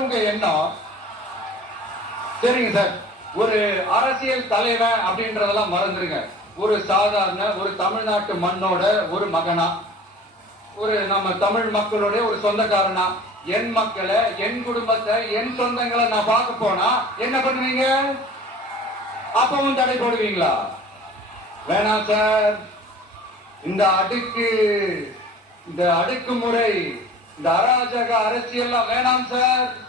உங்க எண்ணம்? சரிங்க சார். ஒரு அரசியல் தலைவன் அப்படின்றதெல்லாம் மறந்துருங்க. ஒரு சாதாரண ஒரு தமிழ்நாட்டு மண்ணோட ஒரு மகனா? ஒரு நம்ம தமிழ் மக்களுடைய ஒரு சொந்தக்காரனா? என் மக்களை என் குடும்பத்தை என் சொந்தங்களை நான் பார்க்க போனா என்ன பண்ணுவீங்க? அப்பவும் தடை போடுவீங்களா? வேணாம் சார். இந்த அடுக்கு இந்த அடுக்குமுறை இந்த அராஜக அரசியல்லாம் வேணாம் சார்.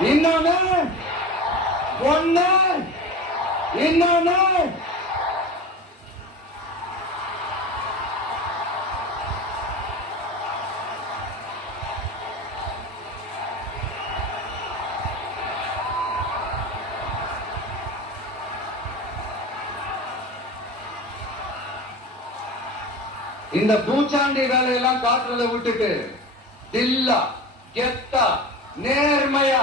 இன்னொன்னு ஒண்ணு இன்னொன்னு. இந்த பூச்சாண்டி வேலையெல்லாம் காற்றுல விட்டுட்டு தில்லா கெத்தா நேர்மையா